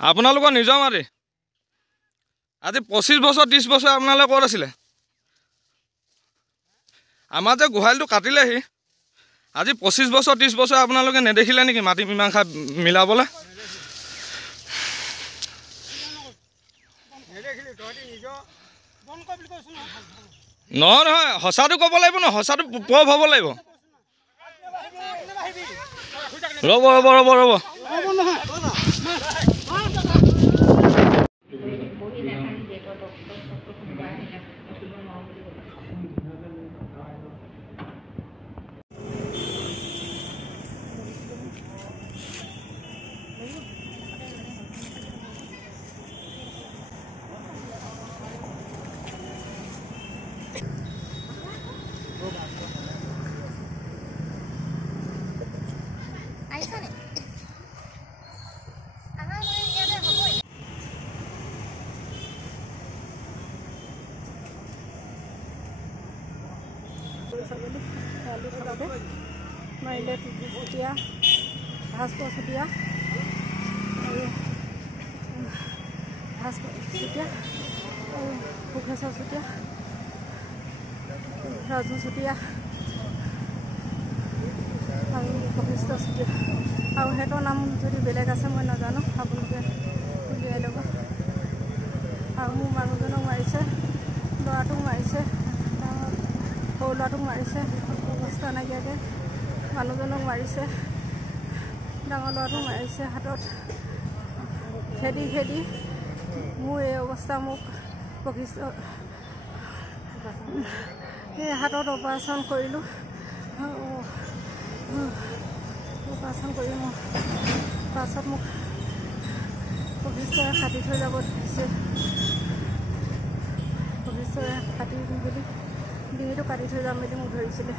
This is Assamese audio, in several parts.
আপোনালোকৰ নিজৰ মাটি আজি 25 বছৰ 30 বছৰ আপোনালোকে ক'ত আছিলে আমাৰ যে গোহালিটো কাটিলেহি আজি 25 বছৰ 30 বছৰ আপোনালোকে নেদেখিলে নেকি মাটি মীমাংসা মিলাবলৈ নহয় সঁচাটো ক'ব লাগিব ন সঁচাটো প্ৰুফ হ'ব লাগিব ৰ'ব মাৰিলে চুতীয়া ভাস্কৰ চুতীয়া আৰু ভাস্কৰ চুতীয়া আৰু সুখেশ্বৰ চুতীয়া ৰাজু চুতীয়া আৰু বশিষ্ঠ চুতীয়া আৰু সিহঁতৰ নাম যদি বেলেগ আছে মই নাজানো আপোনালোকে উলিয়াই ল'ব আৰু মোৰ মানুহজনক মাৰিছে ল'ৰাটোক মাৰিছে সৰু ল'ৰাটোক মাৰিছে অৱস্থা নাইকিয়াকৈ মানুহজনক মাৰিছে ডাঙৰ ল'ৰাটোক মাৰিছে হাতত খেদি মোৰ এই অৱস্থা মোক এই হাতত অপাৰেশ্যন কৰিলোঁ অপাৰেশ্যন কৰি মোক পাছত মোক ভৱিষ্যতে কাটি থৈ যাব দিছে ভৱিষ্যতে কাটি দিম বুলি ডিঙিটো কাটি থৈ যাম বুলি মোক ধৰিছিলে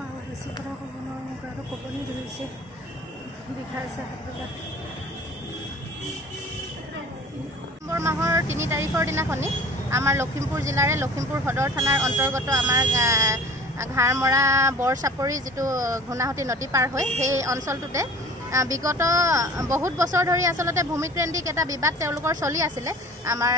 আৰু বেছি কথা ক'ব নোৱাৰোঁ মোক আৰু কঁপনি ধৰিছে বিষাইছে হাতবিলাক ডিচেম্বৰ মাহৰ 3 তাৰিখৰ দিনাখনি আমাৰ লখিমপুৰ জিলাৰে লখিমপুৰ সদৰ থানাৰ অন্তৰ্গত আমাৰ ঘাৰমৰা বৰচাপৰি যিটো ঘূনাসুতি নদী পাৰ হয় সেই অঞ্চলটোতে বিগত বহুত বছৰ ধৰি আচলতে ভূমিকেন্দ্ৰিক এটা বিবাদ তেওঁলোকৰ চলি আছিলে আমাৰ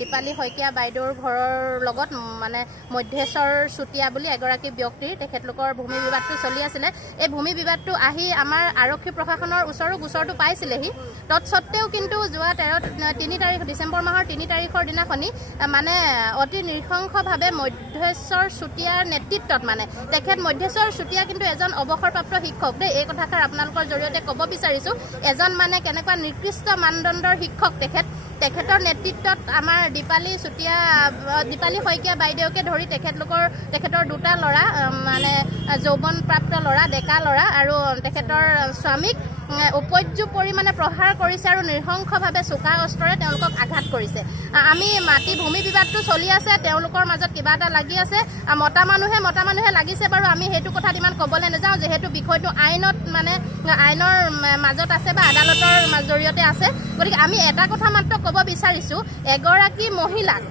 দীপালী শইকীয়া বাইদেউৰ ঘৰৰ লগত মানে মধ্যেশ্বৰ চুতীয়া বুলি এগৰাকী ব্যক্তিৰ তেখেতলোকৰ ভূমি বিবাদটো চলি আছিলে এই ভূমি বিবাদটো আহি আমাৰ আৰক্ষী প্ৰশাসনৰ ওচৰো গোচৰটো পাইছিলেহি তৎসত্ত্বেও কিন্তু যোৱা 3 তাৰিখ ডিচেম্বৰ মাহৰ 3 তাৰিখৰ দিনাখনি মানে অতি নৃশংসভাৱে মধ্যেশ্বৰ চুতীয়াৰ নেতৃত্বত মানে তেখেত মধ্যেশ্বৰ চুতীয়া কিন্তু এজন অৱসৰপ্ৰাপ্ত শিক্ষক দেই এই কথাষাৰ আপোনালোকৰ জৰিয়তে ক'ব বিচাৰিছোঁ এজন মানে কেনেকুৱা নিকৃষ্ট মানদণ্ডৰ শিক্ষক তেখেতৰ নেতৃত্বত আমাৰ দীপালী শইকীয়া বাইদেউকে ধৰি তেখেতৰ দুটা ল'ৰা মানে যৌৱনপ্ৰাপ্ত ল'ৰা ডেকা ল'ৰা আৰু তেখেতৰ স্বামীক উপৰ্যু পৰিমাণে প্ৰহাৰ কৰিছে আৰু নৃশংসভাৱে চোকা অস্ত্ৰৰে তেওঁলোকক আঘাত কৰিছে আমি মাটি ভূমি বিবাদটো চলি আছে তেওঁলোকৰ মাজত কিবা এটা লাগি আছে মতা মানুহে লাগিছে বাৰু আমি সেইটো কথাত ইমান ক'বলৈ নাযাওঁ যিহেতু বিষয়টো আইনৰ মাজত আছে বা আদালতৰ জৰিয়তে আছে গতিকে আমি এটা কথা মাত্ৰ ক'ব বিচাৰিছোঁ এগৰাকী মহিলাক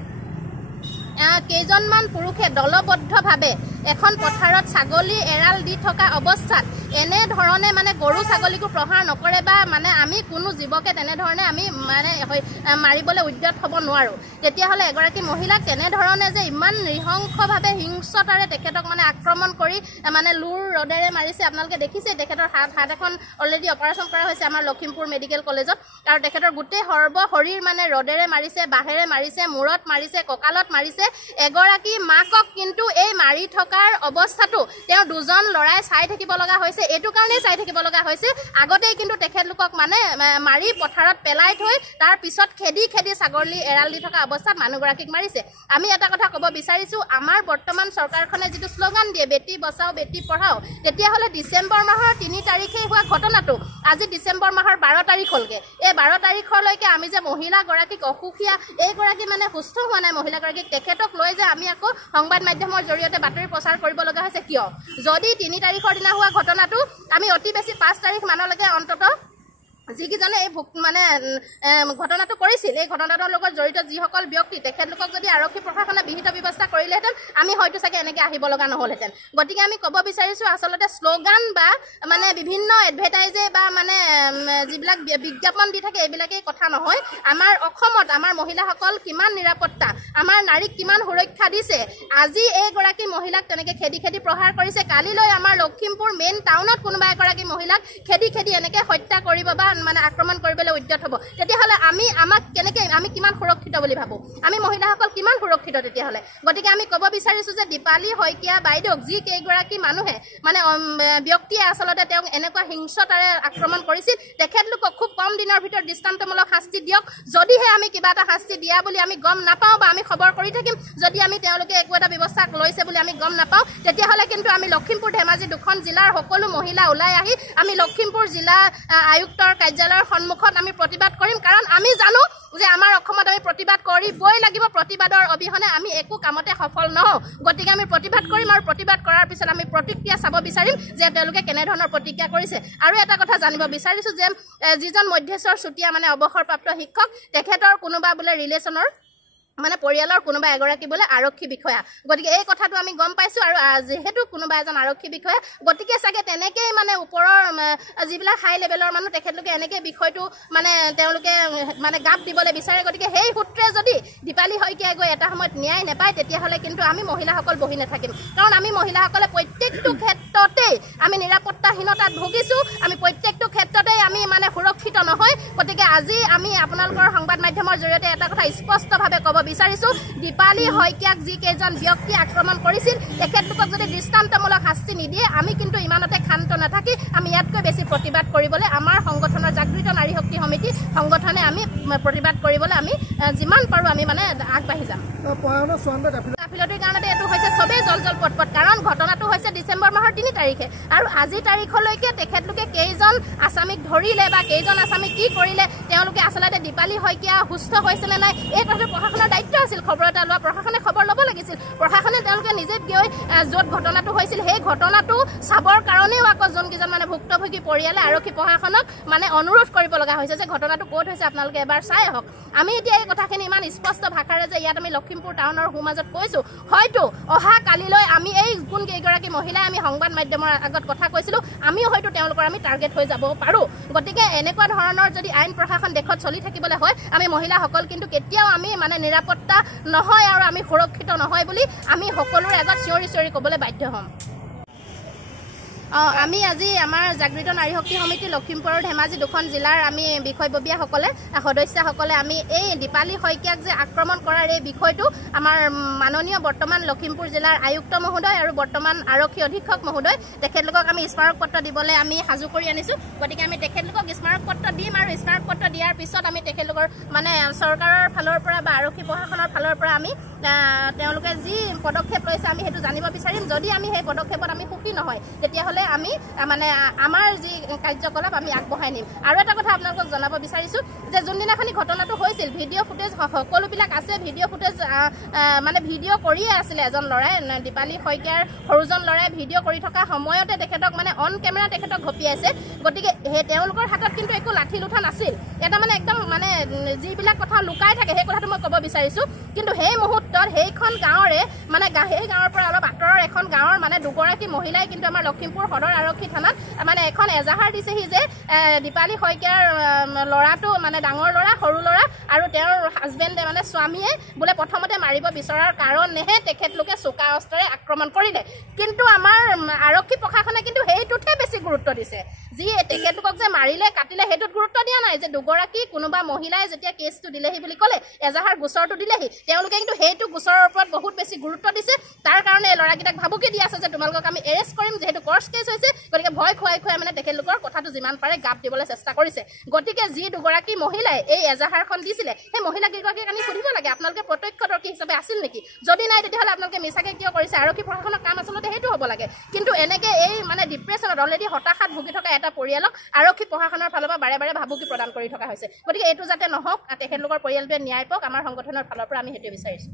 কেইজনমান পুৰুষে দলবদ্ধভাৱে এখন পথাৰত ছাগলী এৰাল দি থকা অৱস্থাত এনেধৰণে মানে গৰু ছাগলীকো প্ৰহাৰ নকৰে বা মানে আমি কোনো জীৱকে তেনেধৰণে আমি মানে মাৰিবলৈ উদ্যত হ'ব নোৱাৰোঁ তেতিয়াহ'লে এগৰাকী মহিলাক তেনেধৰণে যে ইমান নৃশংসভাৱে হিংসতাৰে তেখেতক মানে আক্ৰমণ কৰি মানে লুৰ ৰদেৰে মাৰিছে আপোনালোকে দেখিছে তেখেতৰ হাত এখন অলৰেডি অপাৰেশ্যন কৰা হৈছে আমাৰ লখিমপুৰ মেডিকেল কলেজত আৰু তেখেতৰ গোটেই শৰীৰ মানে ৰদেৰে মাৰিছে বাঁহেৰে মাৰিছে মূৰত মাৰিছে কঁকালত মাৰিছে এগৰাকী মাকক কিন্তু এই মাৰি থকাৰ অৱস্থাটো তেওঁ দুজন ল'ৰাই চাই থাকিব লগা হৈছে এইটো কাৰণেই চাই থাকিব লগা হৈছে আগতেই কিন্তু তেখেতলোকক মানে মাৰি পথাৰত পেলাই থৈ তাৰ পিছত খেদি ছাগলী এৰাল দি থকা অৱস্থাত মানুহগৰাকীক মাৰিছে আমি এটা কথা ক'ব বিচাৰিছোঁ আমাৰ বৰ্তমান চৰকাৰখনে যিটো শ্লোগান দিয়ে বেটি বচাও বেটি পঢ়াও তেতিয়াহ'লে ডিচেম্বৰ মাহৰ 3 তাৰিখে হোৱা ঘটনাটো আজি ডিচেম্বৰ মাহৰ 12 তাৰিখ হ'লগৈ এই 12 তাৰিখলৈকে আমি যে মহিলাগৰাকীক অসুখীয়া এইগৰাকী মানে সুস্থ হোৱা নাই মহিলাগৰাকীক তেখেতক লৈ যে আমি আকৌ সংবাদ মাধ্যমৰ জৰিয়তে বাতৰি প্ৰচাৰ কৰিব লগা হৈছে কিয় যদি 3 তাৰিখৰ দিনা হোৱা ঘটনাটো আমি অতি বেছি 5 তাৰিখ মানলৈকে অন্তত যিকেইজনে এই মানে ঘটনাটো কৰিছিল, এই ঘটনাটোৰ লগত জড়িত যিসকল ব্যক্তি, তেখেতলোকক যদি আৰক্ষী প্ৰশাসনে বিহিত ব্যৱস্থা কৰিলেহেঁতেন আমি হয়তো চাগে এনেকৈ আহিব লগা নহ'লহেঁতেন। গতিকে আমি ক'ব বিচাৰিছোঁ আচলতে শ্লোগান বা মানে বিভিন্ন এডভাৰটাইজে বা মানে যিবিলাক বিজ্ঞাপন দি থাকে এইবিলাকেই কথা নহয়। আমাৰ অসমত আমাৰ মহিলাসকল কিমান নিৰাপত্তা, আমাৰ নাৰীক কিমান সুৰক্ষা দিছে, আজি এইগৰাকী মহিলাক তেনেকৈ খেদি খেদি প্ৰহাৰ কৰিছে, কালিলৈ আমাৰ লখিমপুৰ মেইন টাউনত কোনোবা এগৰাকী মহিলাক খেদি খেদি এনেকৈ হত্যা কৰিব বা মানে আক্ৰমণ কৰিবলৈ উদ্যত হ'ব, তেতিয়াহ'লে আমি কিমান সুৰক্ষিত বুলি ভাবোঁ? আমি মহিলাসকল কিমান সুৰক্ষিত তেতিয়াহ'লে? গতিকে আমি ক'ব বিচাৰিছোঁ যে দীপালী শইকীয়া বাইদেউক যি কেইগৰাকী মানুহে মানে ব্যক্তিয়ে আচলতে তেওঁক এনেকুৱা হিংসতাৰে আক্ৰমণ কৰিছিল, তেখেতলোকক খুব কম দিনৰ ভিতৰত দৃষ্টান্তমূলক শাস্তি দিয়ক। যদিহে আমি কিবা এটা শাস্তি দিয়া বুলি আমি গম নাপাওঁ বা আমি খবৰ কৰি থাকিম, যদি আমি তেওঁলোকে একো এটা ব্যৱস্থা লৈছে বুলি আমি গম নাপাওঁ, তেতিয়াহ'লে কিন্তু আমি লখিমপুৰ ধেমাজি দুখন জিলাৰ সকলো মহিলা ওলাই আহি আমি লখিমপুৰ জিলা আয়ুক্তৰ কাৰ্যালয়ৰ সন্মুখত আমি প্ৰতিবাদ কৰিম। কাৰণ আমি জানো যে আমাৰ অসমত আমি প্ৰতিবাদ কৰিবই লাগিব, প্ৰতিবাদৰ অবিহনে আমি একো কামতে সফল নহওঁ। গতিকে আমি প্ৰতিবাদ কৰিম আৰু প্ৰতিবাদ কৰাৰ পিছত আমি প্ৰতিক্ৰিয়া চাব বিচাৰিম যে তেওঁলোকে কেনেধৰণৰ প্ৰতিক্ৰিয়া কৰিছে। আৰু এটা কথা জানিব বিচাৰিছোঁ যে যিজন মধ্যশ্বৰ চুতীয়া মানে অৱসৰপ্ৰাপ্ত শিক্ষক, তেখেতৰ কোনোবা বোলে ৰিলেশ্যনৰ মানে পৰিয়ালৰ কোনোবা এগৰাকী বোলে আৰক্ষী বিষয়া। গতিকে এই কথাটো আমি গম পাইছোঁ। আৰু যিহেতু কোনোবা এজন আৰক্ষী বিষয়া, গতিকে চাগে তেনেকেই মানে ওপৰৰ যিবিলাক হাই লেভেলৰ মানুহ তেখেতলোকে এনেকৈ বিষয়টো মানে তেওঁলোকে মানে গাপ দিবলৈ বিচাৰে। গতিকে সেই সূত্ৰে যদি দীপালী শইকীয়াই গৈ এটা সময়ত ন্যায় নাপায়, তেতিয়াহ'লে কিন্তু আমি মহিলাসকল বহি নাথাকিম। কাৰণ আমি মহিলাসকলে প্ৰত্যেকটো ক্ষেত্ৰতেই আমি নিৰাপত্তাহীনতাত ভুগিছোঁ, আমি প্ৰত্যেকটো ক্ষেত্ৰতেই আমি মানে সুৰক্ষিত নহয়। গতিকে আজি আমি আপোনালোকৰ সংবাদ মাধ্যমৰ জৰিয়তে এটা কথা স্পষ্টভাৱে ক'ব বিচাৰিছোঁ, দীপালী শইকীয়াক যি কেইজন ব্যক্তি আক্ৰমণ কৰিছিল, তেখেতলোকক যদি দৃষ্টান্তমূলক শাস্তি নিদিয়ে আমি কিন্তু ইমানতে ক্ষান্ত নাথাকি আমি ইয়াতকৈ বেছি প্ৰতিবাদ কৰিবলৈ আমাৰ সংগঠনৰ জাগৃত নাৰী শক্তি সমিতি সংগঠনে আমি প্ৰতিবাদ কৰিবলৈ আমি যিমান পাৰোঁ আমি মানে আগবাঢ়ি যাম। গাফিলতিৰ কাৰণতে এইটো হৈছে চবেই জল পটপট। কাৰণ ঘটনাটো হৈছে ডিচেম্বৰ মাহৰ 3 তাৰিখে আৰু আজি তাৰিখলৈকে তেখেতলোকে কেইজন আছামীক ধৰিলে বা কেইজন আছামীক কি কৰিলে, তেওঁলোকে আচলতে দীপালী শইকীয়া সুস্থ হৈছে নে নাই এই কথাটো প্ৰশাসনৰ দায়িত্ব আছিল। খবৰ এটা লোৱা, প্ৰশাসনে খবৰ ল'ব লাগিছিল। প্ৰশাসনে তেওঁলোকে নিজে গৈ য'ত ঘটনাটো হৈছিল সেই ঘটনাটো চাবৰ কাৰণেও আকৌ যোনকেইজন মানে ভুক্তভোগী পৰিয়ালে আৰক্ষী প্ৰশাসনক মানে অনুৰোধ কৰিব লগা হৈছে যে ঘটনাটো ক'ত হৈছে আপোনালোকে এবাৰ চাই আহক। আমি এতিয়া এই কথাখিনি ইমান স্পষ্ট ভাষাৰে যে ইয়াত আমি লখিমপুৰ টাউনৰ সোঁমাজত কৈছোঁ, হয়তো অহা কালিলৈ আমি এই কোন কেইগৰাকী মহিলাই আমি সংবাদ মাধ্যমৰ আগত কথা কৈছিলোঁ, আমিও হয়তো তেওঁলোকৰ আমি টাৰ্গেট হৈ যাব পাৰোঁ। গতিকে এনেকুৱা ধৰণৰ যদি আইন প্ৰশাসন দেশত চলি থাকিবলৈ হয়, আমি মহিলাসকল কিন্তু কেতিয়াও আমি মানে নিৰাপত্তা নহয় আৰু আমি সুৰক্ষিত নহয় বুলি আমি সকলোৰে আগত চিঞৰি চিঞৰি ক'বলৈ বাধ্য হ'ম। আমি আজি আমাৰ জাগৃত নাৰী শক্তি সমিতি লখিমপুৰ আৰু ধেমাজি দুখন জিলাৰ আমি বিষয়ববীয়াসকলে সদস্যসকলে আমি এই দীপালী শইকীয়াক যে আক্ৰমণ কৰাৰ এই বিষয়টো আমাৰ মাননীয় বৰ্তমান লখিমপুৰ জিলাৰ আয়ুক্ত মহোদয় আৰু বৰ্তমান আৰক্ষী অধীক্ষক মহোদয় তেখেতলোকক আমি স্মাৰক পত্ৰ দিবলৈ আমি সাজু কৰি আনিছোঁ। গতিকে আমি তেখেতলোকক স্মাৰক পত্ৰ দিম আৰু স্মাৰক পত্ৰ দিয়াৰ পিছত আমি তেখেতলোকৰ মানে চৰকাৰৰ ফালৰ পৰা বা আৰক্ষী প্ৰশাসনৰ ফালৰ পৰা আমি তেওঁলোকে যি পদক্ষেপ লৈছে আমি সেইটো জানিব বিচাৰিম। যদি আমি সেই পদক্ষেপত আমি সুখী নহয়, তেতিয়াহ'লে আমি মানে আমাৰ যি কাৰ্যকলাপ আমি আগবঢ়াই নিম। আৰু এটা কথা আপোনালোকক জনাব বিচাৰিছোঁ যে যোনদিনাখনি ঘটনাটো হৈছিল ভিডিঅ' ফুটেজ সকলোবিলাক আছে। ভিডিঅ' ফুটেজ মানে ভিডিঅ' কৰিয়ে আছিলে এজন ল'ৰাই, দীপালী শইকীয়াৰ সৰুজন ল'ৰাই ভিডিঅ' কৰি থকা সময়তে তেখেতক মানে অন কেমেৰা তেখেতক ঘপিয়াইছে। গতিকে সেই তেওঁলোকৰ হাতত কিন্তু একো লাঠি লুঠা নাছিল। এটা মানে একদম মানে যিবিলাক কথা লুকাই থাকে সেই কথাটো মই ক'ব বিচাৰিছোঁ। কিন্তু সেই মুহূৰ্তত সেইখন গাঁৱৰে মানে সেই গাঁৱৰ পৰা অলপ আঁতৰৰ এখন গাঁৱৰ মানে দুগৰাকী মহিলাই কিন্তু আমাৰ লখিমপুৰ সদৰ আৰক্ষী থানাত মানে এখন এজাহাৰ দিছেহি যে দীপালী শইকীয়াৰ ল'ৰাটো মানে ডাঙৰ ল'ৰা, সৰু ল'ৰা আৰু তেওঁৰ হাজবেণ্ডে মানে স্বামীয়ে বোলে প্ৰথমতে মাৰিব বিচৰাৰ কাৰণেহে তেখেতলোকে চোকা অস্ত্ৰেৰে আক্ৰমণ কৰিলে। কিন্তু আমাৰ আৰক্ষী প্ৰশাসনে কিন্তু সেইটোতহে বেছি গুৰুত্ব দিছে। যি তেখেতলোকক যে মাৰিলে কাটিলে সেইটোত গুৰুত্ব দিয়া নাই। যে দুগৰাকী কোনোবা মহিলাই যেতিয়া কেছটো দিলেহি বুলি ক'লে, এজাহাৰ গোচৰটো দিলেহি, তেওঁলোকে কিন্তু সেইটো গোচৰৰ ওপৰত বহুত বেছি গুৰুত্ব দিছে। তাৰ কাৰণে এই ল'ৰাকেইটাক ভাবুকি দি আছে যে তোমালোকক আমি এৰেষ্ট কৰিম, যিহেতু কৰ্চ কেছ হৈছে। গতিকে ভয় খুৱাই মানে তেখেতলোকৰ কথাটো যিমান পাৰে গাপ দিবলৈ চেষ্টা কৰিছে। গতিকে যি দুগৰাকী মহিলাই এই এজাহাৰখন দিছিলে সেই মহিলাকেইগৰাকীক আমি সুধিব লাগে, আপোনালোকে প্ৰত্যক্ষদৰ্শী হিচাপে আছিল নেকি? যদি নাই তেতিয়াহ'লে আপোনালোকে মিছাকৈ কিয় কৰিছে? আৰক্ষী প্ৰশাসনৰ কাম আচলতে সেইটো হ'ব লাগে। কিন্তু এনেকৈ এই মানে ডিপ্ৰেশ্যনত অলৰেডি হতাশাত ভুগি থকা এটা পৰিয়ালক আৰক্ষী প্ৰশাসনৰ ফালৰ পৰা বাৰে বাৰে ভাবুকি প্ৰদান কৰি থকা হৈছে। গতিকে এইটো যাতে নহওক, তেখেতলোকৰ পৰিয়ালটোৱে ন্যায় পাওক, আমাৰ সংগঠনৰ ফালৰ পৰা আমি সেইটোৱে বিচাৰিছোঁ।